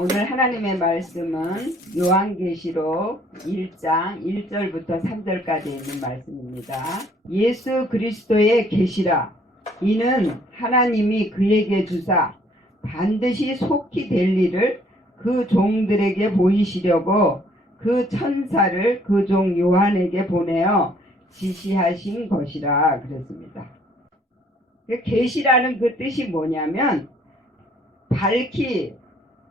오늘 하나님의 말씀은 요한계시록 1장 1절부터 3절까지 있는 말씀입니다. 예수 그리스도의 계시라. 이는 하나님이 그에게 주사 반드시 속히 될 일을 그 종들에게 보이시려고 그 천사를 그 종 요한에게 보내어 지시하신 것이라 그랬습니다. 계시라는 그 뜻이 뭐냐면 밝히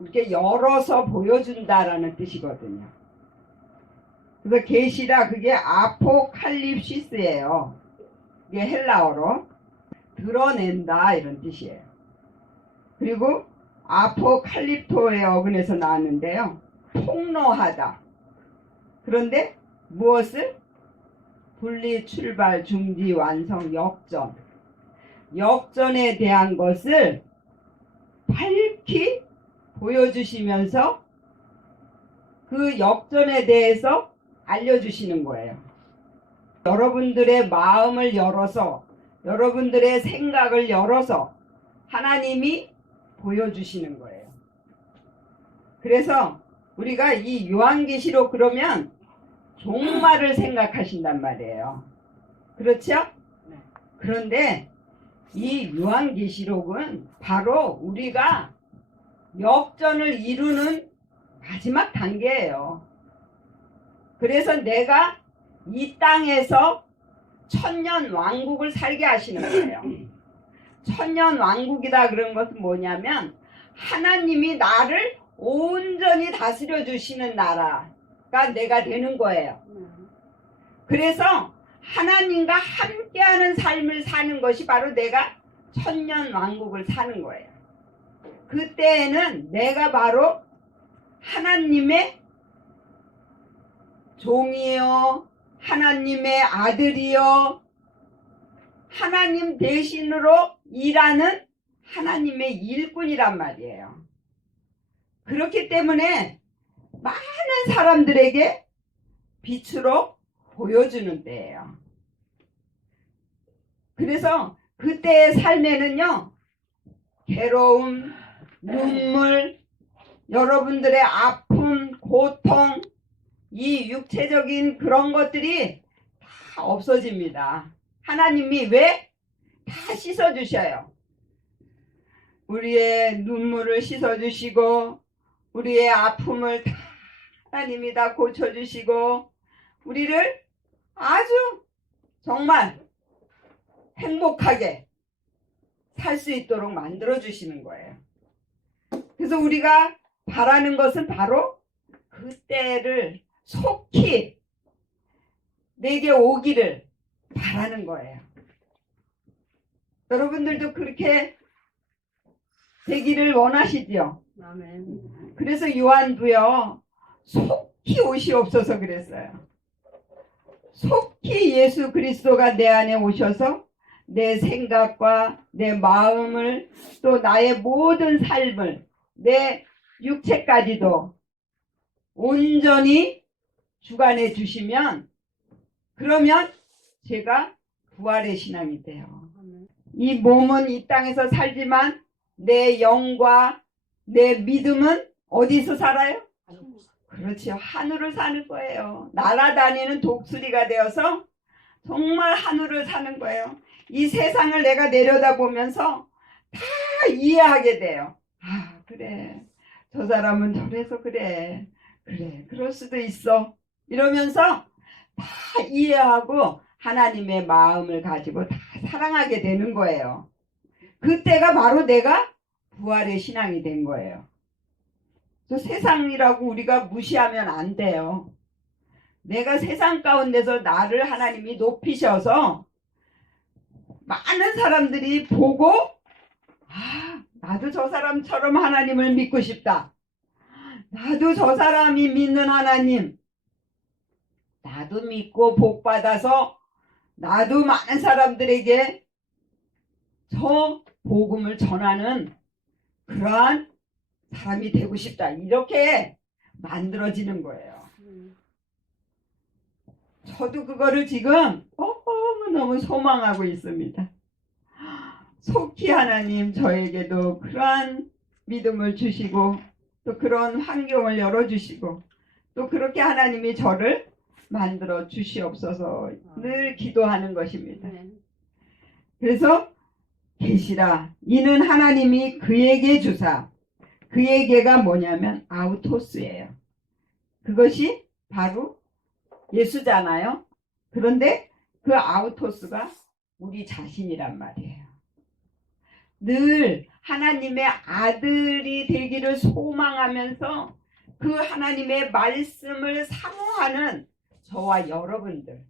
이렇게 열어서 보여준다라는 뜻이거든요. 그래서 계시라 그게 아포칼립시스예요. 이게 헬라어로 드러낸다 이런 뜻이에요. 그리고 아포칼립토의 어근에서 나왔는데요. 폭로하다. 그런데 무엇을? 분리, 출발, 중지, 완성, 역전. 역전에 대한 것을 밝히 보여주시면서 그 역전에 대해서 알려주시는 거예요. 여러분들의 마음을 열어서, 여러분들의 생각을 열어서 하나님이 보여주시는 거예요. 그래서 우리가 이 요한계시록 그러면 종말을 생각하신단 말이에요. 그렇죠? 그런데 이 요한계시록은 바로 우리가 역전을 이루는 마지막 단계예요. 그래서 내가 이 땅에서 천년 왕국을 살게 하시는 거예요. 천년 왕국이다 그런 것은 뭐냐면 하나님이 나를 온전히 다스려 주시는 나라가 내가 되는 거예요. 그래서 하나님과 함께하는 삶을 사는 것이 바로 내가 천년 왕국을 사는 거예요. 그때에는 내가 바로 하나님의 종이요, 하나님의 아들이요, 하나님 대신으로 일하는 하나님의 일꾼이란 말이에요. 그렇기 때문에 많은 사람들에게 빛으로 보여주는 때예요. 그래서 그때의 삶에는요, 괴로움, 눈물, 여러분들의 아픔, 고통, 이 육체적인 그런 것들이 다 없어집니다. 하나님이 왜? 다 씻어주셔요. 우리의 눈물을 씻어주시고 우리의 아픔을 다 하나님이 다 고쳐주시고 우리를 아주 정말 행복하게 살 수 있도록 만들어주시는 거예요. 그래서 우리가 바라는 것은 바로 그때를 속히 내게 오기를 바라는 거예요. 여러분들도 그렇게 되기를 원하시죠? 아멘. 그래서 요한도요, 속히 오시옵소서 그랬어요. 속히 예수 그리스도가 내 안에 오셔서 내 생각과 내 마음을 또 나의 모든 삶을 내 육체까지도 온전히 주관해 주시면 그러면 제가 부활의 신앙이 돼요. 이 몸은 이 땅에서 살지만 내 영과 내 믿음은 어디서 살아요? 그렇죠. 하늘을 사는 거예요. 날아다니는 독수리가 되어서 정말 하늘을 사는 거예요. 이 세상을 내가 내려다보면서 다 이해하게 돼요. 아, 그래. 저 사람은 저래서 그래. 그래. 그럴 수도 있어. 이러면서 다 이해하고 하나님의 마음을 가지고 다 사랑하게 되는 거예요. 그때가 바로 내가 부활의 신앙이 된 거예요. 세상이라고 우리가 무시하면 안 돼요. 내가 세상 가운데서 나를 하나님이 높이셔서 많은 사람들이 보고 아, 나도 저 사람처럼 하나님을 믿고 싶다. 나도 저 사람이 믿는 하나님 나도 믿고 복받아서 나도 많은 사람들에게 저 복음을 전하는 그러한 사람이 되고 싶다. 이렇게 만들어지는 거예요. 저도 그거를 지금 너무너무 소망하고 있습니다. 속히 하나님 저에게도 그러한 믿음을 주시고 또 그런 환경을 열어주시고 또 그렇게 하나님이 저를 만들어 주시옵소서 늘 기도하는 것입니다. 그래서 계시라 이는 하나님이 그에게 주사 그에게가 뭐냐면 아우토스예요. 그것이 바로 예수잖아요. 그런데 그 아우토스가 우리 자신이란 말이에요. 늘 하나님의 아들이 되기를 소망하면서 그 하나님의 말씀을 사모하는 저와 여러분들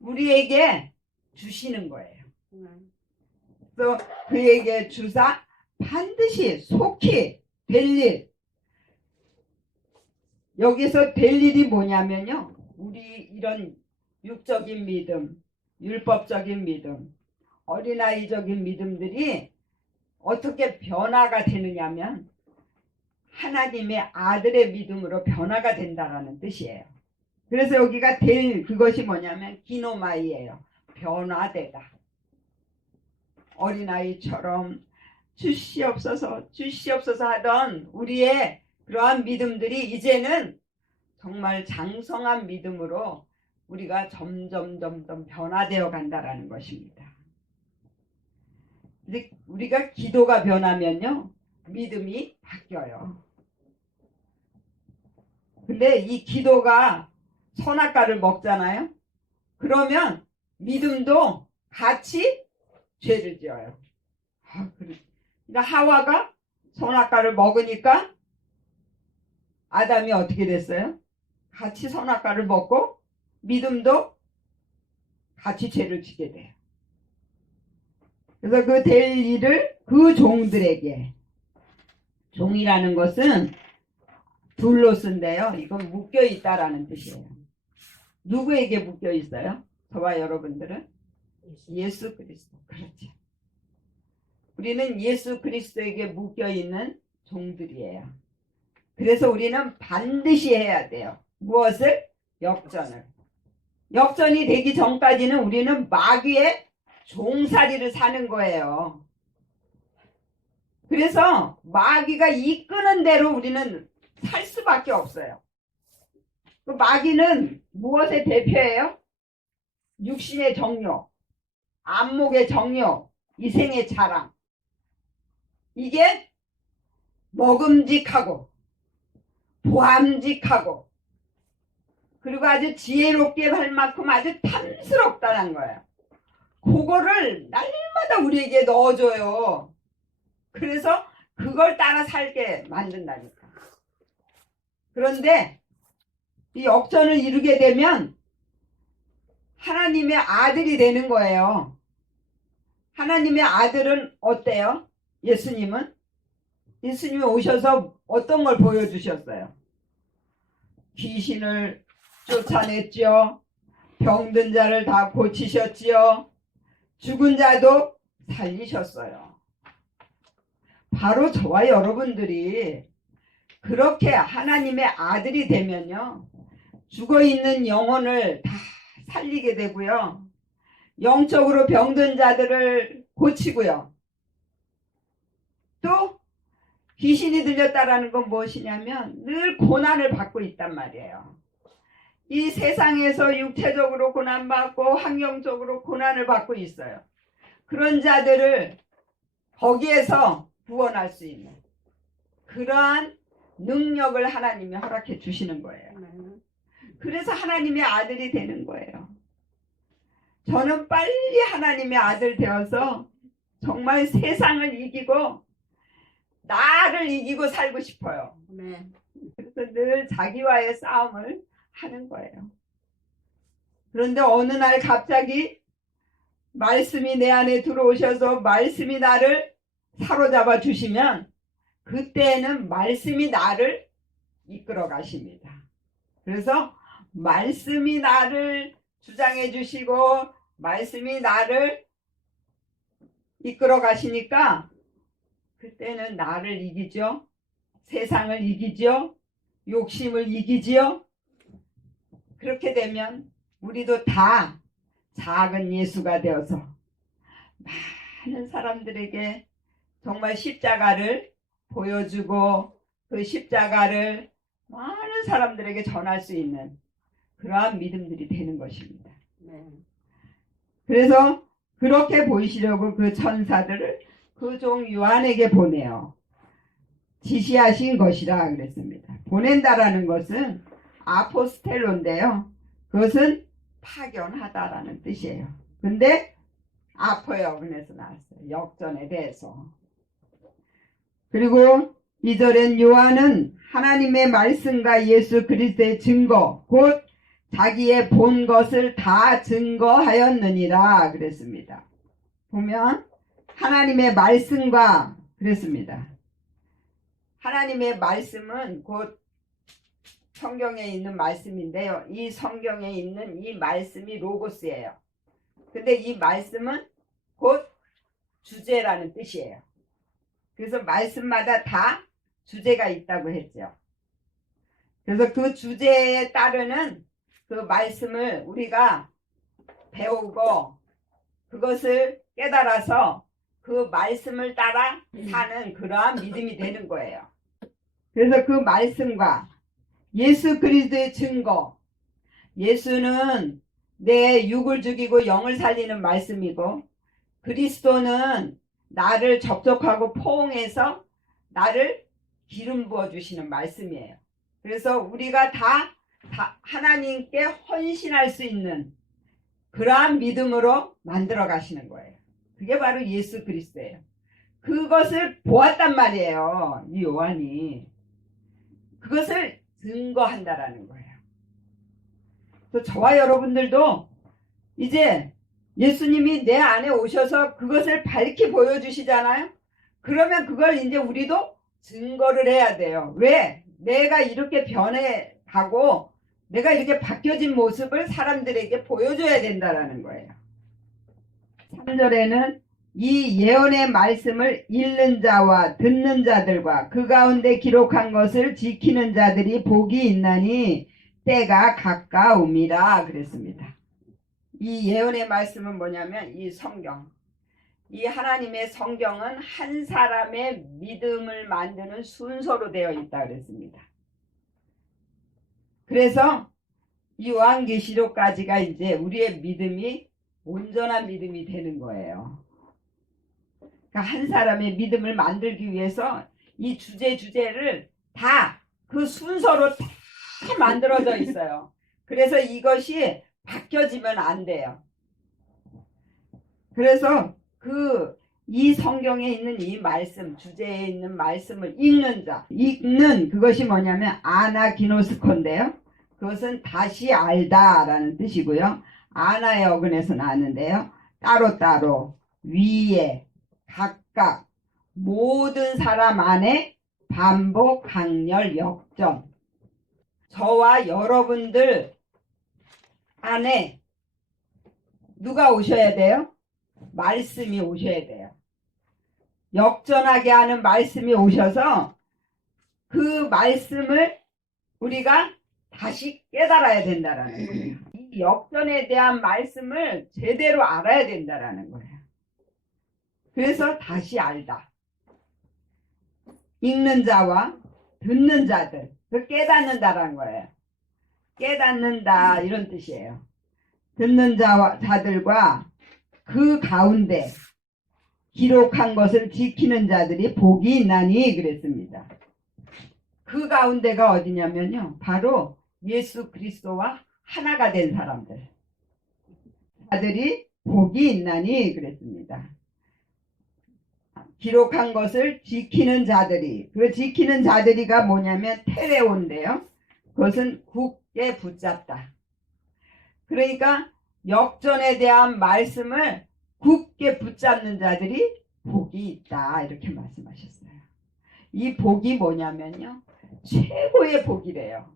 우리에게 주시는 거예요. 그래서 그에게 주사 반드시 속히 될 일. 여기서 될 일이 뭐냐면요. 우리 이런 육적인 믿음, 율법적인 믿음, 어린아이적인 믿음들이 어떻게 변화가 되느냐면 하나님의 아들의 믿음으로 변화가 된다라는 뜻이에요. 그래서 여기가 될 그것이 뭐냐면 기노마이예요. 변화되다. 어린아이처럼 주시옵소서 주시옵소서 하던 우리의 그러한 믿음들이 이제는 정말 장성한 믿음으로 우리가 점점 변화되어 간다라는 것입니다. 우리가 기도가 변하면요 믿음이 바뀌어요. 근데 이 기도가 선악과를 먹잖아요. 그러면 믿음도 같이 죄를 지어요. 그러니까 하와가 선악과를 먹으니까 아담이 어떻게 됐어요? 같이 선악과를 먹고 믿음도 같이 죄를 지게 돼요. 그래서 그 될 일을 그 종들에게, 종이라는 것은 둘로 쓴데요. 이건 묶여 있다라는 뜻이에요. 누구에게 묶여 있어요? 저와 여러분들은? 예수 그리스도. 그렇죠. 우리는 예수 그리스도에게 묶여 있는 종들이에요. 그래서 우리는 반드시 해야 돼요. 무엇을? 역전을. 역전이 되기 전까지는 우리는 마귀의 종살이를 사는 거예요. 그래서 마귀가 이끄는 대로 우리는 살 수밖에 없어요. 그 마귀는 무엇의 대표예요? 육신의 정욕, 안목의 정욕, 이생의 자랑. 이게 먹음직하고 보암직하고 그리고 아주 지혜롭게 할 만큼 아주 탐스럽다는 거예요. 그거를 날마다 우리에게 넣어줘요. 그래서 그걸 따라 살게 만든다니까. 그런데 이 역전을 이루게 되면 하나님의 아들이 되는 거예요. 하나님의 아들은 어때요? 예수님은? 예수님이 오셔서 어떤 걸 보여주셨어요? 귀신을 쫓아냈죠. 병든 자를 다 고치셨지요. 죽은 자도 살리셨어요. 바로 저와 여러분들이 그렇게 하나님의 아들이 되면요. 죽어있는 영혼을 다 살리게 되고요. 영적으로 병든 자들을 고치고요. 또 귀신이 들렸다라는 건 무엇이냐면 늘 고난을 받고 있단 말이에요. 이 세상에서 육체적으로 고난받고 환경적으로 고난을 받고 있어요. 그런 자들을 거기에서 구원할 수 있는 그러한 능력을 하나님이 허락해 주시는 거예요. 그래서 하나님의 아들이 되는 거예요. 저는 빨리 하나님의 아들 되어서 정말 세상을 이기고 나를 이기고 살고 싶어요. 그래서 늘 자기와의 싸움을 하는 거예요. 그런데 어느 날 갑자기 말씀이 내 안에 들어오셔서 말씀이 나를 사로잡아 주시면 그때는 말씀이 나를 이끌어 가십니다. 그래서 말씀이 나를 주장해 주시고 말씀이 나를 이끌어 가시니까 그때는 나를 이기죠. 세상을 이기죠. 욕심을 이기지요. 그렇게 되면 우리도 다 작은 예수가 되어서 많은 사람들에게 정말 십자가를 보여주고 그 십자가를 많은 사람들에게 전할 수 있는 그러한 믿음들이 되는 것입니다. 그래서 그렇게 보이시려고 그 천사들을 그 종 요한에게 보내어 지시하신 것이라 그랬습니다. 보낸다라는 것은 아포스텔로인데요. 그것은 파견하다라는 뜻이에요. 근데 아포역에서 나왔어요. 역전에 대해서. 그리고 2절엔 요한은 하나님의 말씀과 예수 그리스도의 증거 곧 자기의 본 것을 다 증거하였느니라 그랬습니다. 보면 하나님의 말씀과 그랬습니다. 하나님의 말씀은 곧 성경에 있는 말씀인데요. 이 성경에 있는 이 말씀이 로고스예요. 근데 이 말씀은 곧 주제라는 뜻이에요. 그래서 말씀마다 다 주제가 있다고 했죠. 그래서 그 주제에 따르는 그 말씀을 우리가 배우고 그것을 깨달아서 그 말씀을 따라 사는 그러한 믿음이 되는 거예요. 그래서 그 말씀과 예수 그리스도의 증거, 예수는 내 육을 죽이고 영을 살리는 말씀이고 그리스도는 나를 접촉하고 포옹해서 나를 기름 부어 주시는 말씀이에요. 그래서 우리가 다 하나님께 헌신할 수 있는 그러한 믿음으로 만들어 가시는 거예요. 그게 바로 예수 그리스도예요. 그것을 보았단 말이에요. 이 요한이. 그것을 증거한다라는 거예요. 그래서 저와 여러분들도 이제 예수님이 내 안에 오셔서 그것을 밝히 보여주시잖아요. 그러면 그걸 이제 우리도 증거를 해야 돼요. 왜? 내가 이렇게 변해가고 내가 이렇게 바뀌어진 모습을 사람들에게 보여줘야 된다라는 거예요. 3절에는 이 예언의 말씀을 읽는 자와 듣는 자들과 그 가운데 기록한 것을 지키는 자들이 복이 있나니 때가 가까움이라 그랬습니다. 이 예언의 말씀은 뭐냐면 이 성경, 이 하나님의 성경은 한 사람의 믿음을 만드는 순서로 되어 있다 그랬습니다. 그래서 이 요한계시록까지가 이제 우리의 믿음이 온전한 믿음이 되는 거예요. 그러니까 한 사람의 믿음을 만들기 위해서 이 주제를 다 그 순서로 다 만들어져 있어요. 그래서 이것이 바뀌어지면 안 돼요. 그래서 이 성경에 있는 이 말씀, 주제에 있는 말씀을 읽는 그것이 뭐냐면 아나기노스콘데요. 그것은 다시 알다라는 뜻이고요. 아나의 어근에서 나왔는데요. 따로따로, 위에, 각각, 모든 사람 안에 반복, 강렬, 역전. 저와 여러분들 안에 누가 오셔야 돼요? 말씀이 오셔야 돼요. 역전하게 하는 말씀이 오셔서 그 말씀을 우리가 다시 깨달아야 된다라는 거예요. 이 역전에 대한 말씀을 제대로 알아야 된다라는 거예요. 그래서 다시 알다. 읽는 자와 듣는 자들, 그 깨닫는다라는 거예요. 깨닫는다 이런 뜻이에요. 듣는 자들과 그 가운데 기록한 것을 지키는 자들이 복이 있나니 그랬습니다. 그 가운데가 어디냐면요. 바로 예수 그리스도와 하나가 된 사람들. 자들이 복이 있나니 그랬습니다. 기록한 것을 지키는 자들이, 그 지키는 자들이가 뭐냐면 테레온인데요. 그것은 굳게 붙잡다. 그러니까 역전에 대한 말씀을 굳게 붙잡는 자들이 복이 있다 이렇게 말씀하셨어요. 이 복이 뭐냐면요. 최고의 복이래요.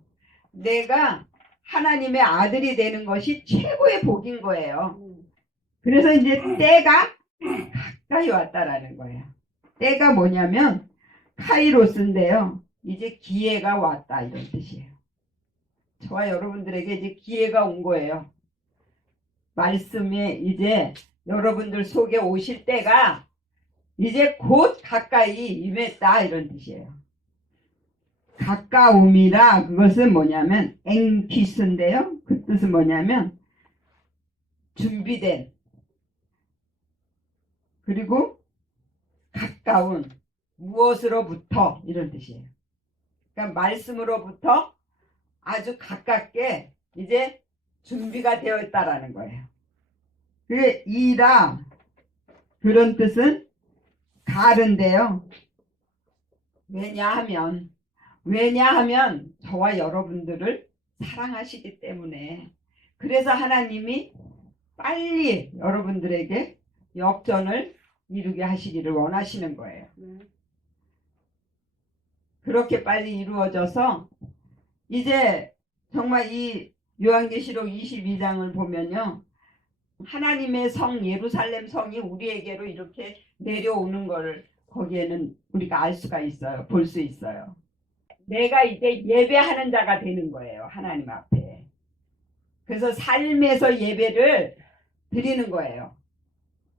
내가 하나님의 아들이 되는 것이 최고의 복인 거예요. 그래서 이제 때가 가까이 왔다라는 거예요. 때가 뭐냐면 카이로스인데요. 이제 기회가 왔다 이런 뜻이에요. 저와 여러분들에게 이제 기회가 온 거예요. 말씀이 이제 여러분들 속에 오실 때가 이제 곧 가까이 임했다 이런 뜻이에요. 가까움이라 그것은 뭐냐면 앵퀴스인데요. 그 뜻은 뭐냐면 준비된 그리고 가까운 무엇으로부터 이런 뜻이에요. 그러니까 말씀으로부터 아주 가깝게 이제 준비가 되어 있다라는 거예요. 그게 이라 그런 뜻은 가른데요. 왜냐하면 저와 여러분들을 사랑하시기 때문에 그래서 하나님이 빨리 여러분들에게 역전을 이루게 하시기를 원하시는 거예요. 그렇게 빨리 이루어져서 이제 정말 이 요한계시록 22장을 보면요. 하나님의 성 예루살렘 성이 우리에게로 이렇게 내려오는 걸 거기에는 우리가 알 수가 있어요. 볼 수 있어요. 내가 이제 예배하는 자가 되는 거예요. 하나님 앞에. 그래서 삶에서 예배를 드리는 거예요.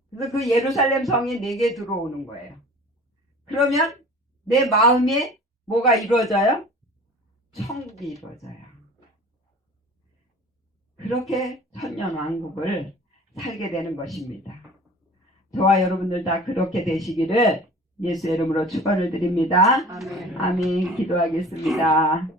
그래서 그 예루살렘 성이 내게 들어오는 거예요. 그러면 내 마음에 뭐가 이루어져요? 천국이 이루어져요. 그렇게 천년왕국을 살게 되는 것입니다. 저와 여러분들 다 그렇게 되시기를 예수의 이름으로 축원을 드립니다. 아멘. 아멘. 기도하겠습니다.